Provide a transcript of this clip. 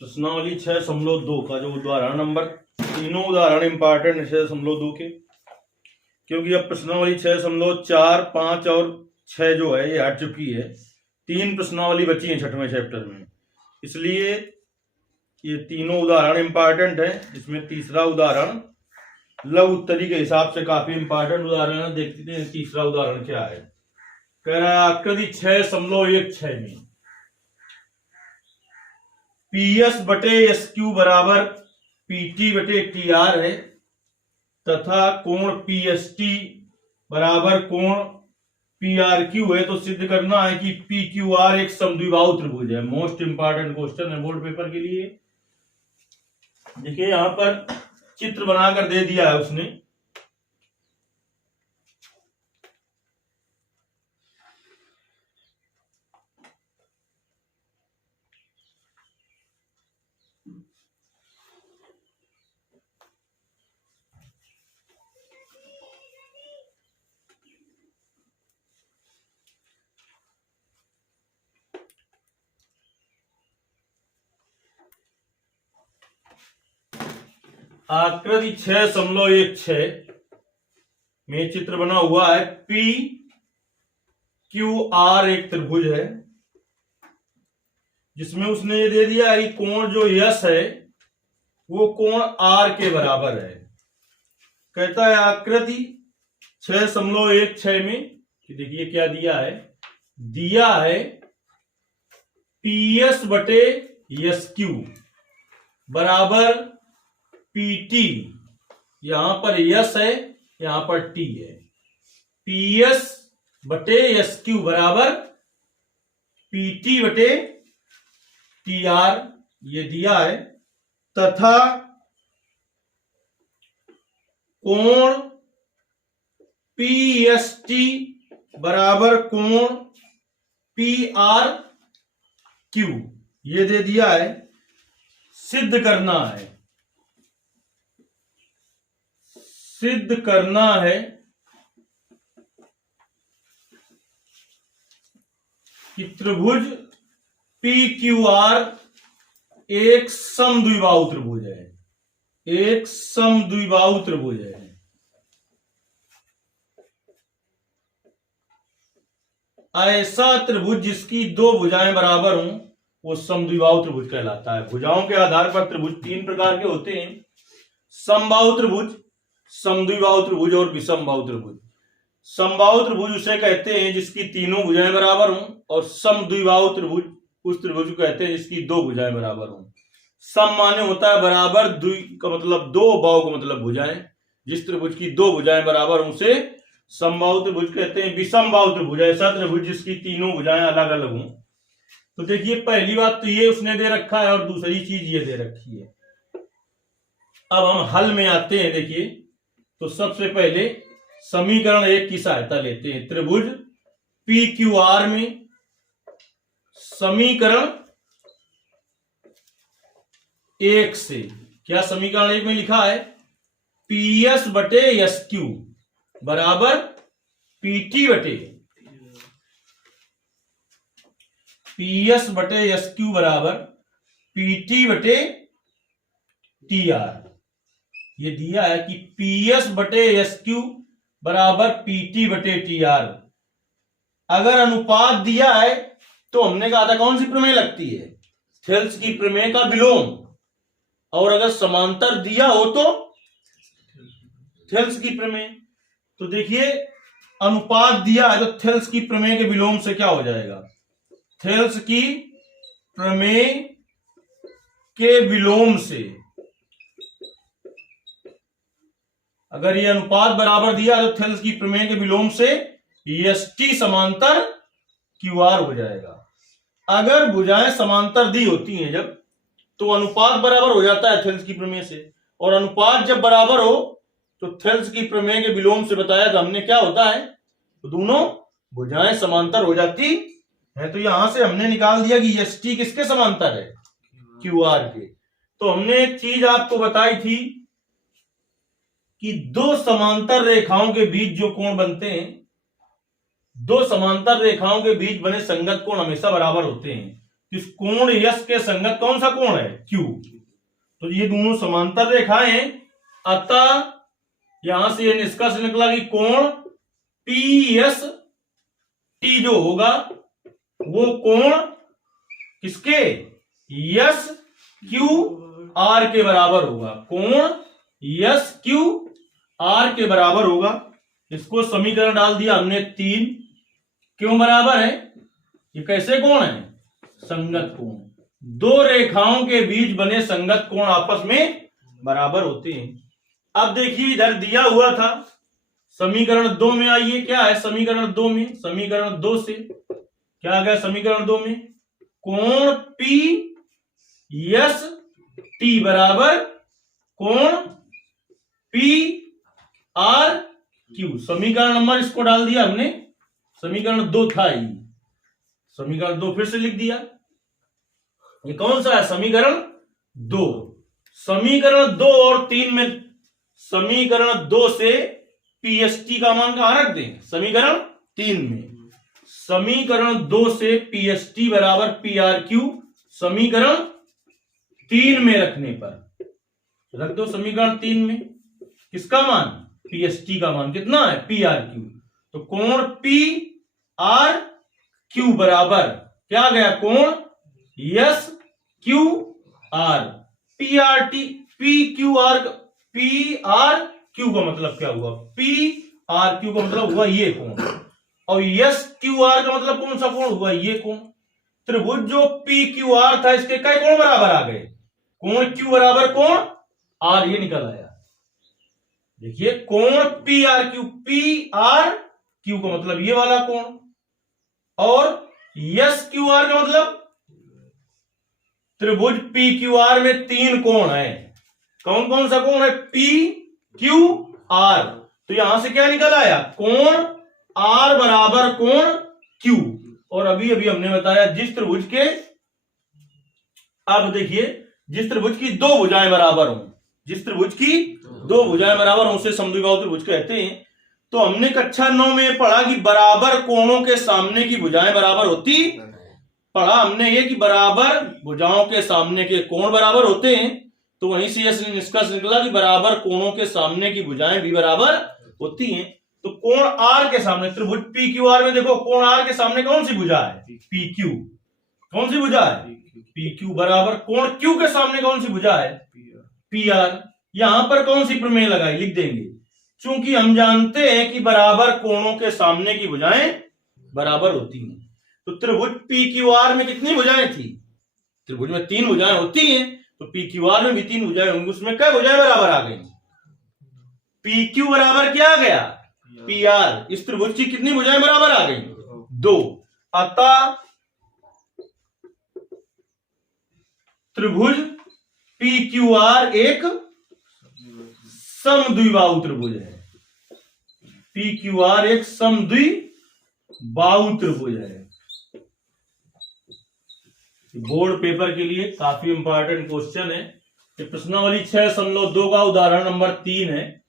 प्रश्नावली 6.2 का जो उदाहरण नंबर, तीनों उदाहरण इंपॉर्टेंट 6.2 के, क्योंकि अब प्रश्नावली 6.4, 5 और 6 जो है ये हट चुकी है। 3 प्रश्नावली बची है 6वें चैप्टर में, इसलिए ये तीनों उदाहरण इंपॉर्टेंट है। इसमें तीसरा उदाहरण लघु उत्तरी के हिसाब से काफी इंपॉर्टेंट उदाहरण है। देखते हैं तीसरा उदाहरण क्या है। कह रहा है आकृति 6.16 में PS बटे SQ बराबर PT बटे TR है तथा कोण PST बराबर कोण PRQ है, तो सिद्ध करना है कि PQR एक समद्विबाहु त्रिभुज है। मोस्ट इंपॉर्टेंट क्वेश्चन है बोर्ड पेपर के लिए। देखिए यहां पर चित्र बनाकर दे दिया है उसने। आकृति 6.16 में चित्र बना हुआ है। PQR एक त्रिभुज है जिसमें उसने ये दे दिया है कि कोण जो यस है वो कोण R के बराबर है। कहता है आकृति 6.16 में कि देखिए क्या दिया है PS बटे SQ बराबर PT, यहां पर यस है यहां पर T है। PS बटे SQ बराबर PT बटे TR ये दिया है तथा कोण PST बराबर कोण PRQ ये दे दिया है। सिद्ध करना है कि त्रिभुज PQR एक समद्विबाहु त्रिभुज है। ऐसा त्रिभुज जिसकी दो भुजाएं बराबर हों वो समद्विबाहु त्रिभुज कहलाता है। भुजाओं के आधार पर त्रिभुज 3 प्रकार के होते हैं: समबाहु त्रिभुज, समद्विबाहु त्रिभुज और विषमबाहु त्रिभुज। समबाहु त्रिभुज उसे कहते हैं जिसकी तीनों भुजाएं बराबर हों, और समद्विबाहु त्रिभुज उस त्रिभुज को कहते हैं जिसकी दो भुजाएं बराबर हों। सम माने होता है बराबर, द्वि का मतलब दो, बाहु का मतलब भुजाएं। जिस त्रिभुज की दो भुजाएं बराबर हों उसे समबाहु त्रिभुज कहते हैं। विषमबाहु त्रिभुज ऐसा त्रिभुज जिसकी तीनों भुजाएं अलग अलग हों। तो देखिए पहली बात तो ये उसने दे रखा है और दूसरी चीज ये दे रखी है। अब हम हल में आते हैं। देखिए तो सबसे पहले समीकरण 1 की सहायता लेते हैं। त्रिभुज PQR में समीकरण 1 से क्या समीकरण 1 में लिखा है? PS बटे SQ बराबर PT बटे SQ बराबर PT बटे TR ये दिया है कि PS बटे SQ बराबर PT बटे TR। अगर अनुपात दिया है तो हमने कहा था कौन सी प्रमेय लगती है? थेल्स की प्रमेय का विलोम। और अगर समांतर दिया हो तो थेल्स की प्रमेय। तो देखिए अनुपात दिया है तो थेल्स की प्रमेय के विलोम से क्या हो जाएगा? थेल्स की प्रमेय के विलोम से अगर ये अनुपात बराबर दिया है तो थेल्स की प्रमेय के विलोम से ST समांतर QR हो जाएगा। अगर भुजाएं समांतर दी होती हैं जब, तो अनुपात बराबर हो जाता है थेल्स की प्रमेय से, और अनुपात जब बराबर हो तो थेल्स की प्रमेय के विलोम से बताया था हमने क्या होता है, तो दोनों भुजाएं समांतर हो जाती है। तो यहां से हमने निकाल दिया कि ST किसके समांतर है? QR के। तो हमने एक चीज आपको बताई थी कि दो समांतर रेखाओं के बीच जो कोण बनते हैं, दो समांतर रेखाओं के बीच बने संगत कोण हमेशा बराबर होते हैं। इस कोण यस के संगत कौन सा कोण है, क्यू। तो ये दोनों समांतर रेखाएं हैं, अतः यहां से ये निष्कर्ष निकला कि कोण पी एस टी जो होगा वो कोण किसके, यस क्यू आर के बराबर होगा, कोण यस क्यू आर के बराबर होगा। इसको समीकरण डाल दिया हमने 3। क्यों बराबर है, ये कैसे कोण है, संगत कोण। दो रेखाओं के बीच बने संगत कोण आपस में बराबर होते हैं। अब देखिए इधर दिया हुआ था समीकरण 2 में, आइए क्या है समीकरण 2 में, समीकरण 2 से क्या आ गया समीकरण 2 में, कोण पी यस टी बराबर कोण पी आर क्यू। समीकरण नंबर इसको डाल दिया हमने, समीकरण 2 था ही, समीकरण 2 फिर से लिख दिया। ये कौन सा है, समीकरण 2। समीकरण 2 और 3 में, समीकरण 2 से पीएसटी का मान कहां रख दें, समीकरण 3 में। समीकरण 2 से पीएसटी बराबर पी आर क्यू समीकरण 3 में रखने पर रख दो, समीकरण 3 में किसका मान, पीएसटी का मान कितना है, पी आर क्यू। तो कोण पी आर क्यू बराबर क्या आ गया, कोण yes Q R, P R T, P Q R, P R Q का मतलब क्या हुआ, पी आर क्यू का मतलब हुआ ये कोण, और यस क्यू आर का मतलब कौन सा कोण हुआ, ये कोण। त्रिभुज जो पी क्यू आर था इसके कई कोण बराबर आ गए, कोण क्यू बराबर कोण आर, ये निकल आया। देखिए कोण P R Q, P R Q का मतलब ये वाला कोण, और यस क्यू आर का मतलब त्रिभुज पी क्यू आर में 3 कोण है, कौन कौन सा कोण है, पी क्यू आर। तो यहां से क्या निकल आया, कोण आर बराबर कोण क्यू। और अभी अभी हमने बताया जिस त्रिभुज के, अब देखिए जिस त्रिभुज की 2 भुजाएं बराबर हो, जिस त्रिभुज की 2 भुजाएं बराबर हो उसे समद्विबाहु त्रिभुज कहते हैं। तो हमने कक्षा 9 में पढ़ा कि बराबर कोणों के सामने की भुजाएं बराबर होती, पढ़ा हमने ये कि बराबर भुजाओं के सामने के कोण बराबर होते हैं। तो वहीं से यह निष्कर्ष निकला कि बराबर कोणों के सामने की भुजाएं भी बराबर होती हैं। तो कोण आर के सामने त्रिभुज पी क्यू आर में देखो, कोण आर के सामने कौन सी भुजा है, पी क्यू, कौन सी भुजा है, पी क्यू बराबर कोण क्यू के सामने कौन सी भुजा है, पी आर। यहां पर कौन सी प्रमेय लगाई, लिख देंगे, चूंकि हम जानते हैं कि बराबर कोणों के सामने की भुजाएं बराबर होती हैं। तो त्रिभुज पी क्यू आर में कितनी भुजाएं थी, त्रिभुज में 3 भुजाएं होती हैं, तो पी क्यू आर में भी 3 भुजाएं होंगी, उसमें क्या भुजाएं बराबर आ गई, पी क्यू बराबर क्या आ गया, पी आर। इस त्रिभुज की कितनी भुजाएं बराबर आ गई, 2। अतः त्रिभुज पी क्यू आर एक समद्विबाहु त्रिभुज है, पी क्यू आर एक समद्विबाहु त्रिभुज है। बोर्ड पेपर के लिए काफी इंपॉर्टेंट क्वेश्चन है। ये प्रश्नावली 6.2 का उदाहरण नंबर 3 है।